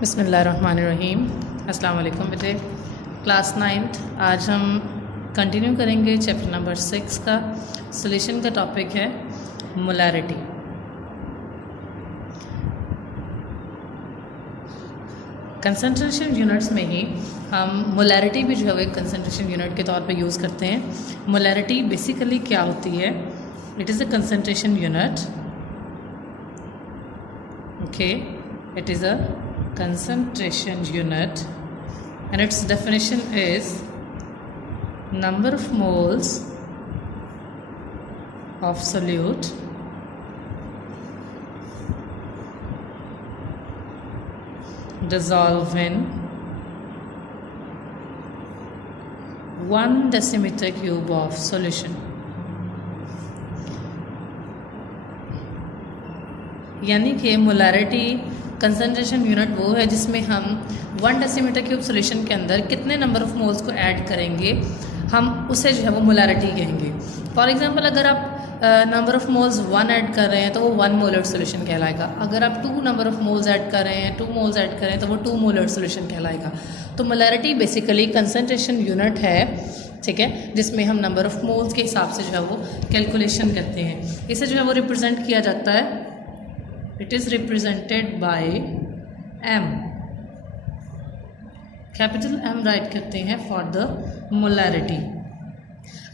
बिस्मिल्लाहिर्रहमानिर्रहीम। अस्सलाम वालेकुम बेटे। क्लास 9th आज हम कंटिन्यू करेंगे चैप्टर नंबर 6 का। सॉल्यूशन का टॉपिक है मोलैरिटी। कंसंट्रेशन यूनिट्स में ही हम मोलैरिटी भी जो है एक कंसंट्रेशन यूनिट के तौर पे यूज़ करते हैं। मोलैरिटी बेसिकली क्या होती है? It is a concentration unit. Okay, it is a concentration unit and its definition is number of moles of solute dissolve in 1 decimeter cube of solution। यानी कि मोलैरिटी कंसंट्रेशन यूनिट वो है जिसमें हम 1 decimetre cube solution के अंदर कितने number of moles को ऐड करेंगे, हम उसे जो है वो मोलैरिटी कहेंगे। फॉर एग्जांपल अगर आप नंबर ऑफ़ मोल्स 1 ऐड कर रहे हैं तो वो 1 मोलर सोल्यूशन कहलाएगा। अगर आप 2 नंबर ऑफ़ मोल्स ऐड कर रहे हैं, 2 मोल्स ऐड कर रहे हैं तो वो 2 मोलर सोल्यूशन कहलाएगा। तो मोलैरिटी बेसिकली कंसंट्रेशन यूनिट है, ठीक है, जिसमें हम नंबर ऑफ़ मोल्स के हिसाब से जो है वो कैलकुलेशन करते हैं। इसे जो है वो रिप्रेजेंट किया जाता है, it is represented by m, capital M right करते हैं फॉर द मोलैरिटी।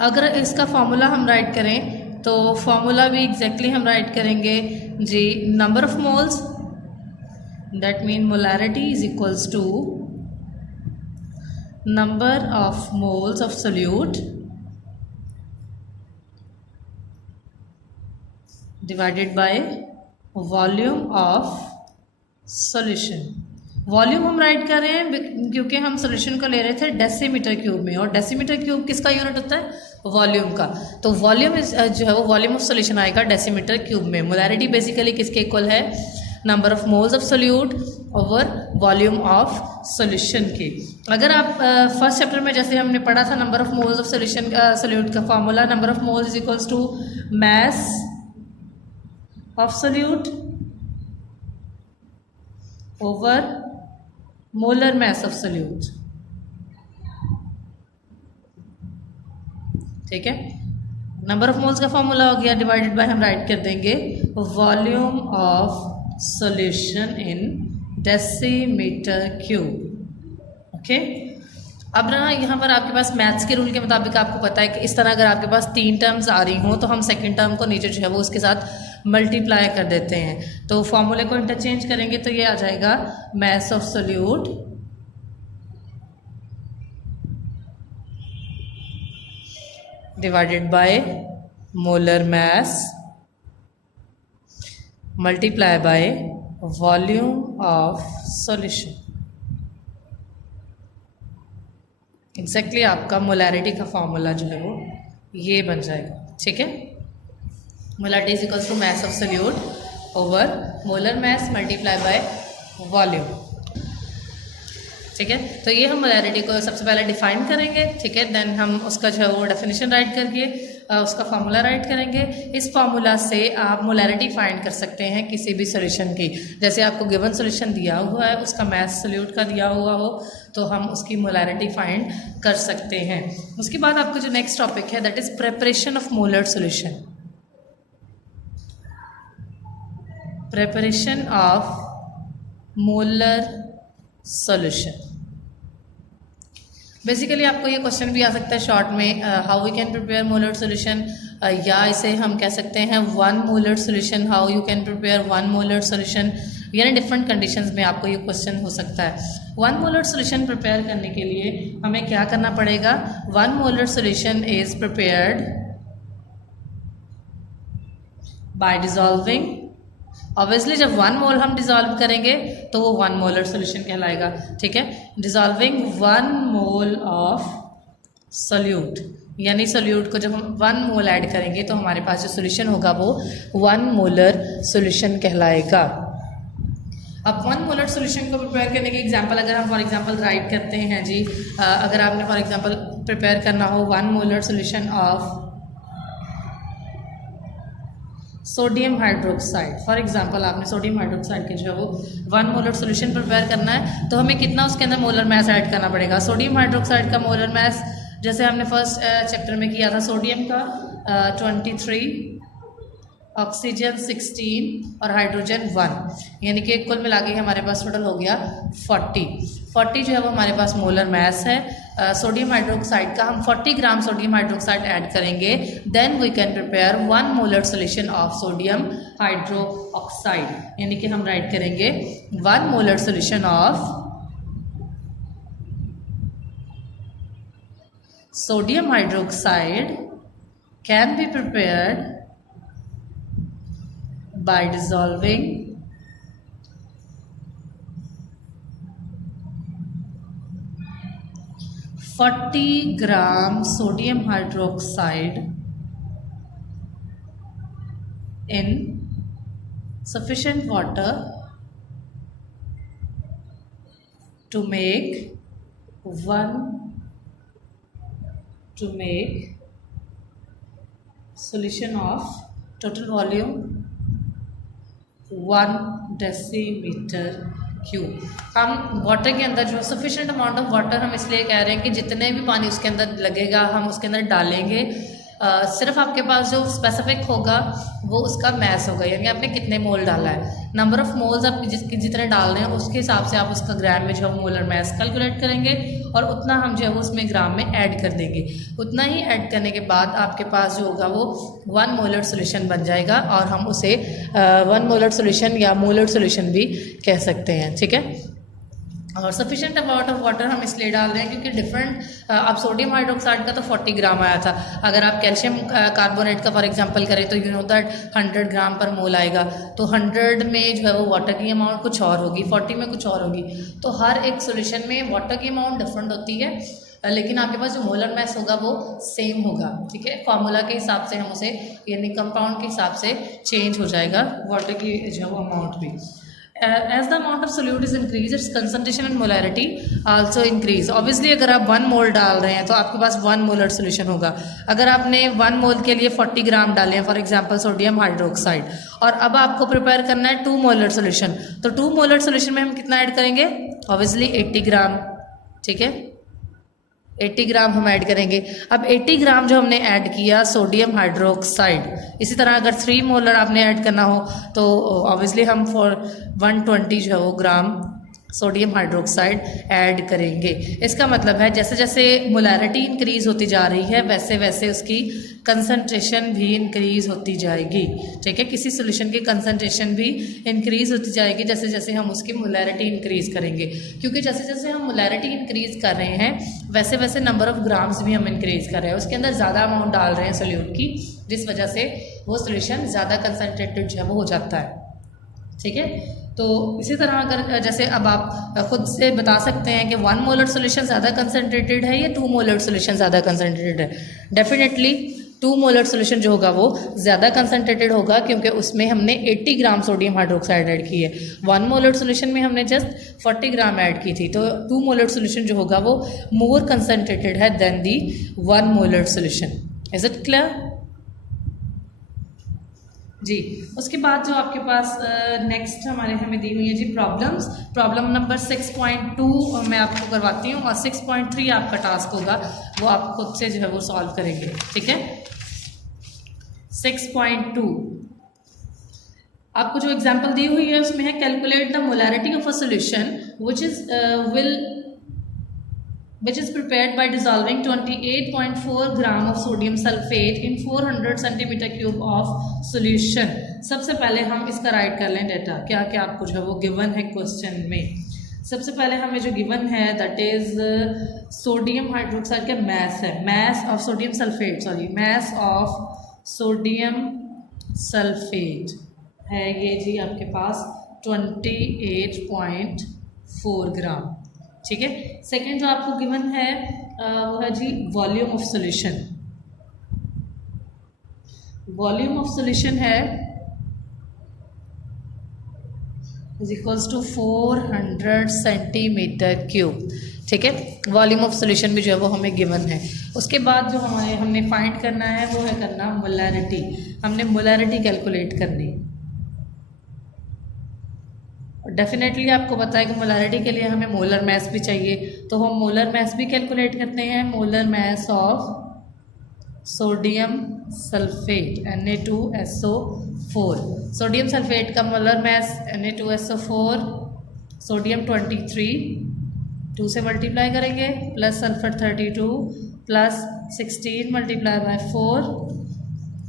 अगर इसका फॉर्मूला हम राइट करें तो फॉर्मूला भी एग्जैक्टली हम राइट करेंगे जी, number of moles that mean molarity is equals to number of moles of solute divided by volume of solution. Volume हम राइट कर रहे हैं क्योंकि हम सॉल्यूशन को ले रहे थे डेसीमीटर क्यूब में, और डेसीमीटर क्यूब किसका यूनिट होता है? वॉल्यूम का। तो वॉल्यूम जो है वो वॉल्यूम ऑफ सॉल्यूशन आएगा डेसीमीटर क्यूब में। मोलैरिटी बेसिकली किसके इक्वल है? Number of moles of solute over volume of solution के। अगर आप फर्स्ट चैप्टर में जैसे हमने पढ़ा था number of moles of solution solute का formula, number of moles is equals to mass of solute over molar mass of solute, ठीक है। नंबर ऑफ मोल्स का फॉर्मूला हो गया, डिवाइडेड बाय हम राइट कर देंगे volume of solution in decimetre cube. Okay, अब ना यहाँ पर आपके पास मैथ्स के रूल के मुताबिक आपको पता है कि इस तरह अगर आपके पास 3 टर्म्स आ रही हों तो हम सेकंड टर्म को नीचे जो है वो उसके साथ मल्टीप्लाई कर देते हैं। तो फॉर्मूले को इंटरचेंज करेंगे तो ये आ जाएगा mass of solute divided by molar mass multiply by volume of solution. Exactly आपका मोलैरिटी का फॉर्मूला जो है वो ये बन जाएगा, ठीक है। Molarity is equals to mass of solute over molar mass multiply by volume, ठीक है। तो ये हम मोलैरिटी को सबसे पहले डिफाइन करेंगे, ठीक है। देन हम उसका जो है वो डेफिनेशन राइट करके उसका फार्मूला राइट करेंगे। इस फार्मूला से आप मोलैरिटी फाइंड कर सकते हैं किसी भी सॉल्यूशन की। जैसे आपको गिवन सॉल्यूशन दिया हुआ है, उसका मास सोल्यूट का दिया हुआ हो तो हम उसकी मोलैरिटी फाइंड कर सकते हैं। उसके बाद आपका जो नेक्स्ट टॉपिक है that is preparation of molar solution. Preparation of molar solution, basically आपको ये क्वेश्चन भी आ सकता है शॉर्ट में, how we can prepare molar solution, या इसे हम कह सकते हैं 1 molar solution, how you can prepare 1 molar solution, यानी डिफरेंट कंडीशंस में आपको ये क्वेश्चन हो सकता है। 1 मोलर सॉल्यूशन प्रिपेयर करने के लिए हमें क्या करना पड़ेगा? 1 molar solution is prepared by dissolving. Obviously जब 1 मोल हम डिजॉल्व करेंगे तो वो 1 मोलर सॉल्यूशन कहलाएगा, ठीक है। डिजॉल्विंग 1 मोल ऑफ सोल्यूट, यानी सोल्यूट को जब हम 1 मोल ऐड करेंगे तो हमारे पास जो सोल्यूशन होगा वो 1 मोलर सोल्यूशन कहलाएगा। अब 1 मोलर सोल्यूशन को प्रिपेयर करने के एग्जांपल अगर हम फॉर एग्जांपल राइट करते हैं जी, अगर आपने फॉर एग्जांपल प्रिपेयर करना हो 1 molar solution of sodium hydroxide. For example आपने सोडियम हाइड्रोक्साइड के जो है वो 1 मोलर सोल्यूशन प्रिपेयर करना है, तो हमें कितना उसके अंदर मोलर मैस ऐड करना पड़ेगा। सोडियम हाइड्रोक्साइड का मोलर मैस जैसे हमने फर्स्ट चैप्टर में किया था, सोडियम का 23, ऑक्सीजन 16 और हाइड्रोजन 1, यानी कि कुल मिला के हमारे पास टोटल हो गया 40 जो है वो हमारे पास मोलर मैस है। सोडियम हाइड्रोक्साइड का हम 40 ग्राम सोडियम हाइड्रोक्साइड ऐड करेंगे, then we can prepare 1 molar solution of sodium hydroxide, यानी कि हम राइट करेंगे 1 molar solution of sodium hydroxide can be prepared by dissolving 40 gram sodium hydroxide in sufficient water to make solution of total volume 1 decimetre cube. हम water के अंदर जो sufficient amount of water हम इसलिए कह रहे हैं कि जितने भी पानी उसके अंदर लगेगा हम उसके अंदर डालेंगे, सिर्फ आपके पास जो स्पेसिफिक होगा वो उसका मैस होगा, यानी आपने कितने मोल डाला है, नंबर ऑफ मोल्स आप जितने डाल रहे हैं उसके हिसाब से आप उसका ग्राम में जो है मोलर मैस कैलकुलेट करेंगे और उतना हम जो है वो उसमें ग्राम में ऐड कर देंगे। उतना ही ऐड करने के बाद आपके पास जो होगा वो 1 मोलर सोल्यूशन बन जाएगा और हम उसे 1 मोलर सोल्यूशन या मोलर सोल्यूशन भी कह सकते हैं, ठीक है। और सफिशिएंट अमाउंट ऑफ वाटर हम इसलिए डाल रहे हैं क्योंकि डिफरेंट अब सोडियम हाइड्रोक्साइड का तो 40 ग्राम आया था, अगर आप कैल्शियम कार्बोनेट का फॉर एग्जांपल करें तो यू नो दैट 100 ग्राम पर मोल आएगा, तो 100 में जो है वो वाटर की अमाउंट कुछ और होगी, 40 में कुछ और होगी, तो हर एक सोल्यूशन में वाटर की अमाउंट डिफरेंट होती है, लेकिन आपके पास जो मोलर मैस होगा वो सेम होगा, ठीक है। फार्मूला के हिसाब से हम उसे यानी कंपाउंड के हिसाब से चेंज हो जाएगा वाटर की जो अमाउंट भी। As the amount of solute is increased, its concentration and molarity also increase. Obviously अगर आप 1 मोल डाल रहे हैं तो आपके पास 1 मोलर सोल्यूशन होगा। अगर आपने 1 मोल के लिए 40 ग्राम डाले हैं फॉर एग्जांपल सोडियम हाइड्रोक्साइड, और अब आपको प्रिपेयर करना है 2 मोलर सोल्यूशन, तो 2 मोलर सोल्यूशन में हम कितना ऐड करेंगे, ऑब्वियसली 80 ग्राम, ठीक है, 80 ग्राम हम ऐड करेंगे। अब 80 ग्राम जो हमने ऐड किया सोडियम हाइड्रोक्साइड, इसी तरह अगर 3 मोलर आपने ऐड करना हो तो ऑब्वियसली हम 120 जो है वो ग्राम सोडियम हाइड्रोक्साइड ऐड करेंगे। इसका मतलब है जैसे जैसे मोलैरिटी इंक्रीज़ होती जा रही है वैसे वैसे उसकी कंसंट्रेशन भी इंक्रीज़ होती जाएगी, ठीक है। किसी सोल्यूशन की कंसंट्रेशन भी इंक्रीज़ होती जाएगी जैसे जैसे हम उसकी मोलैरिटी इंक्रीज़ करेंगे, क्योंकि जैसे जैसे हम मोलैरिटी इंक्रीज़ कर रहे हैं वैसे वैसे नंबर ऑफ़ ग्राम्स भी हम इंक्रीज़ कर रहे हैं, उसके अंदर ज़्यादा अमाउंट डाल रहे हैं सोल्यूट की, जिस वजह से वो सोल्यूशन ज़्यादा कंसनट्रेटेड जो है वो हो जाता है, ठीक है। तो इसी तरह अगर जैसे अब आप खुद से बता सकते हैं कि 1 मोलर सोल्यूशन ज़्यादा कंसनट्रेटेड है या 2 मोलर सोल्यूशन ज़्यादा कंसनट्रेटेड है, डेफिनेटली 2 मोलर सोल्यूशन जो होगा वो ज़्यादा कंसनट्रेटेड होगा क्योंकि उसमें हमने 80 ग्राम सोडियम हाइड्रोक्साइड ऐड की है। 1 मोलर सोल्यूशन में हमने जस्ट 40 ग्राम ऐड की थी, तो 2 मोलर सोल्यूशन जो होगा वो मोर कंसनट्रेटेड है than the 1 molar solution. Is it clear जी। उसके बाद जो आपके पास नेक्स्ट हमें दी हुई है जी प्रॉब्लम्स। प्रॉब्लम नंबर 6.2 मैं आपको करवाती हूँ और 6.3 आपका टास्क होगा, वो आप खुद से जो है वो सॉल्व करेंगे, ठीक है। 6.2 आपको जो एग्जांपल दी हुई है उसमें है calculate the molarity of a solution which is prepared by dissolving 28.4 gram of sodium sulfate in 400 centimeter cube of solution। सबसे पहले हम इसका राइट कर लें डेटा, क्या क्या आपको जो है वो गिवन है क्वेश्चन में। सबसे पहले हमें जो गिवन है दैट इज सोडियम हाइड्रोक्साइड का मैस है, mass of sodium sulphate, sorry mass of sodium sulphate है ये जी आपके पास 28.4 ग्राम, ठीक है। सेकेंड जो आपको गिवन है वो है जी volume of solution. Volume of solution है is equals to 400 centimetre cube. ठीक है, वॉल्यूम ऑफ सॉल्यूशन भी जो है वो हमें गिवन है। उसके बाद जो हमने फाइंड करना है वो है करना मोलैरिटी। हमने मोलैरिटी कैलकुलेट करनी। डेफिनेटली आपको पता है कि मोलैरिटी के लिए हमें मोलर मैस भी चाहिए, तो हम मोलर मैस भी कैलकुलेट करते हैं। Molar mass of sodium sulphate Na2SO4। Sodium sulphate का मोलर मैस Na2SO4, सोडियम 23 2 से मल्टीप्लाई करेंगे, plus sulphur 32 plus 16 multiply by 4,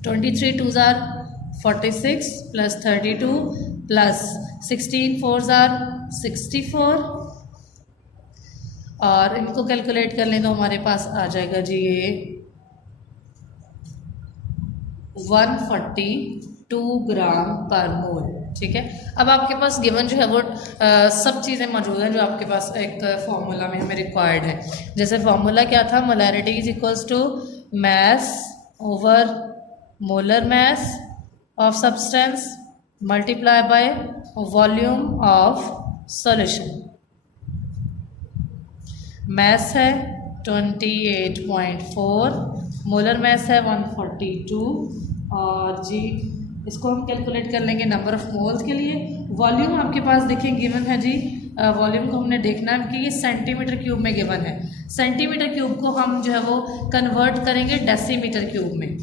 23 2 jar 46 plus 32 plus 16 4 jar 64, और इनको कैलकुलेट कर लें तो हमारे पास आ जाएगा जी ये 142 ग्राम पर मोल। ठीक है, अब आपके पास गिवन जो है वो सब चीज़ें मौजूद हैं जो आपके पास एक फॉर्मूला में हमें रिक्वायर्ड है। जैसे फॉर्मूला क्या था, molarity is equals to mass over molar mass of substance multiply by volume of solution. Mass है 28.4, मोलर मैस है 142, और जी इसको हम कैलकुलेट कर लेंगे नंबर ऑफ मोल्स के लिए। वॉल्यूम आपके पास देखिए गिवन है जी, वॉल्यूम को हमने देखना है कि ये सेंटीमीटर क्यूब में गिवन है। सेंटीमीटर क्यूब को हम जो है वो कन्वर्ट करेंगे डेसीमीटर क्यूब में।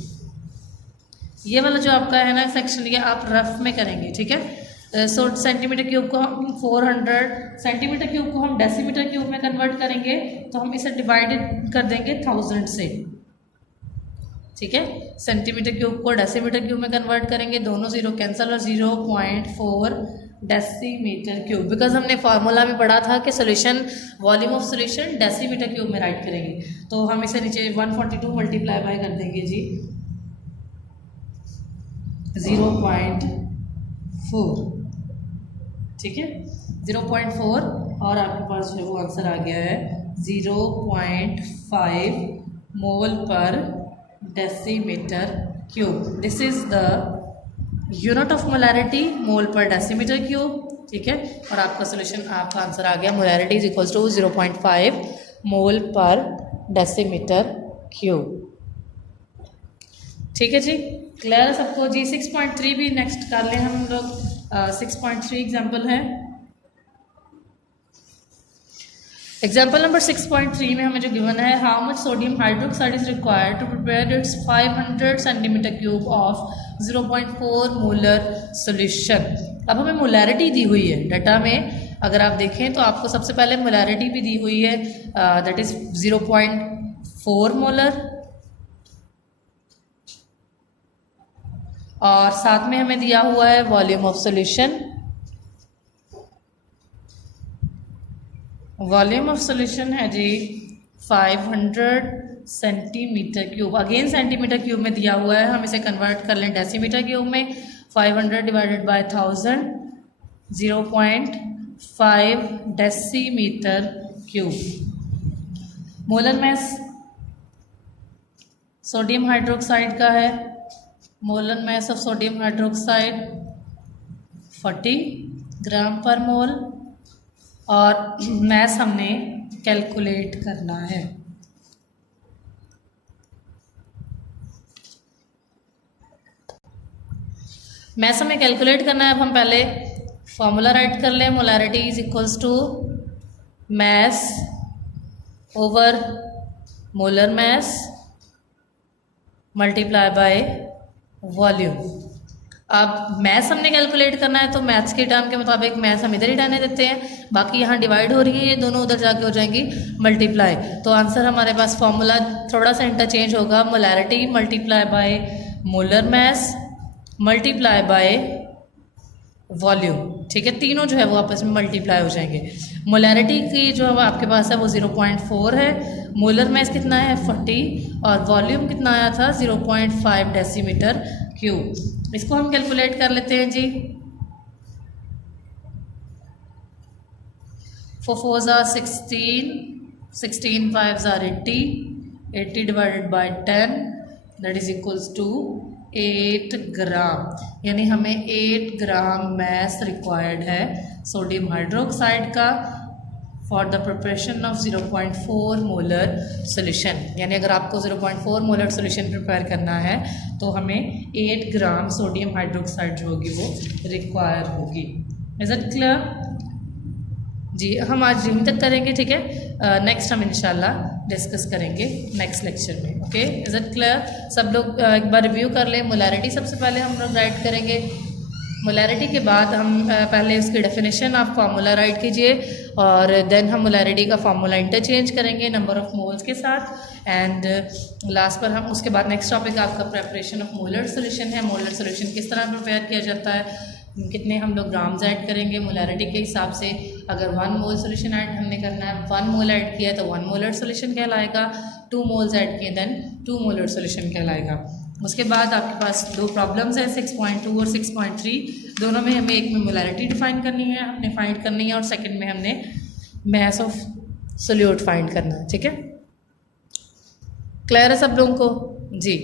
ये वाला जो आपका है ना सेक्शन, ये आप रफ में करेंगे। ठीक है, सो सेंटीमीटर क्यूब को हम 400, सेंटीमीटर क्यूब को हम डेसीमीटर क्यूब में कन्वर्ट करेंगे, तो हम इसे डिवाइडेड कर देंगे 1000 से। ठीक है, सेंटीमीटर क्यूब को डेसीमीटर क्यूब में कन्वर्ट करेंगे, दोनों जीरो कैंसिल और 0.4 डेसीमीटर क्यूब। बिकॉज हमने फार्मूला में पढ़ा था कि solution volume of solution decimetre cube में राइट करेंगे, तो हम इसे नीचे 142 मल्टीप्लाई बाय कर देंगे जी 0.4। ठीक है, 0.4, और आपके पास जो है वो आंसर आ गया है 0.5 mole per decimetre cube. This is the unit of molarity, mole per decimetre cube. ठीक है, और आपका सोल्यूशन, आपका आंसर आ गया molarity is equals to 0.5 mole per decimetre cube. ठीक है जी, क्लियर है सबको जी। 6.3 भी नेक्स्ट कर लें हम लोग। 6.3 एग्जाम्पल है। एग्जाम्पल नंबर 6.3 में हमें जो गिवन है, how much sodium hydroxide is required to prepare its 500 centimetre cube of 0.4 molar solution. अब हमें मोलैरिटी दी हुई है डाटा में। अगर आप देखें तो आपको सबसे पहले मोलैरिटी भी दी हुई है, दैट इज 0.4 मोलर, और साथ में हमें दिया हुआ है volume of solution. Volume of solution है जी 500 centimetre cube. Again centimetre cube में दिया हुआ है, हम इसे कन्वर्ट कर लें डेसीमीटर क्यूब में। 500 divided by 1000, 0.5 decimetre cube. Molar mass sodium hydroxide का है, molar mass of sodium hydroxide 40 ग्राम पर मोल, और मैस हमने कैलकुलेट करना है। मैस हमें कैलकुलेट करना है। अब हम पहले फॉर्मूला राइट कर लें। Molarity is equals to mass over molar mass multiply by volume. अब मैथ्स हमने कैलकुलेट करना है, तो मैथ्स के टर्म के मुताबिक मैथ्स हम इधर ही रहने देते हैं, बाकी यहाँ डिवाइड हो रही है, ये दोनों उधर जाके हो जाएंगी मल्टीप्लाई। तो आंसर हमारे पास फॉर्मूला थोड़ा सा इंटरचेंज होगा, molarity multiply by molar mass multiply by volume. ठीक है, तीनों जो है वो आपस में मल्टीप्लाई हो जाएंगे। मोलैरिटी की जो है आपके पास है वो 0.4 है, मोलर मैस कितना है 40, और वॉल्यूम कितना आया था 0.5 डेसीमीटर क्यूब। इसको हम कैलकुलेट कर लेते हैं जी। 4 4s are 16, 16 5s are 80, 80 divided by 10 that is equals to 8 ग्राम, यानी हमें 8 ग्राम मैस रिक्वायर्ड है सोडियम हाइड्रोक्साइड का for the preparation of 0.4 molar solution. यानी अगर आपको 0.4 मोलर सोल्यूशन प्रिपेयर करना है तो हमें 8 ग्राम सोडियम हाइड्रोक्साइड जो होगी वो रिक्वायर होगी। Is it clear? जी, हम आज यहीं तक करेंगे, ठीक है। नेक्स्ट हम इंशाल्लाह डिस्कस करेंगे नेक्स्ट लेक्चर में। Okay, is it clear? सब लोग एक बार रिव्यू कर लें। मोलैरिटी सबसे पहले हम लोग राइट करेंगे। मोलैरिटी के बाद हम पहले उसकी डेफिनेशन ऑफ फार्मूला राइट कीजिए और देन हम मोलैरिटी का फार्मूला इंटरचेंज करेंगे नंबर ऑफ मोल्स के साथ। एंड लास्ट पर हम उसके बाद नेक्स्ट टॉपिक आपका प्रेपरेशन ऑफ मोलर सोल्यूशन है। मोलर सोल्यूशन किस तरह प्रिपेयर किया जाता है, कितने हम लोग ग्राम्स ऐड करेंगे मोलैरिटी के हिसाब से। अगर 1 मोल सोल्यूशन ऐड हमने करना है, 1 मोल ऐड किया है तो 1 मोलर सोल्यूशन कहलाएगा, 2 मोल्स ऐड किए देन 2 मोलर सोल्यूशन कहलाएगा। उसके बाद आपके पास 2 प्रॉब्लम्स हैं 6.2 और 6.3, दोनों में हमें एक में मोलैरिटी डिफाइन करनी है, हमने फाइंड करनी है, और सेकंड में हमने मैस ऑफ सोल्यूट फाइंड करना है। ठीक है, क्लियर है सब लोगों को? जी,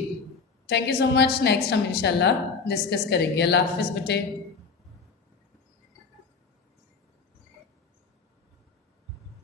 thank you so much. Next हम इंशाल्लाह डिस्कस करेंगे। अल्लाह हाफिज़ बेटे।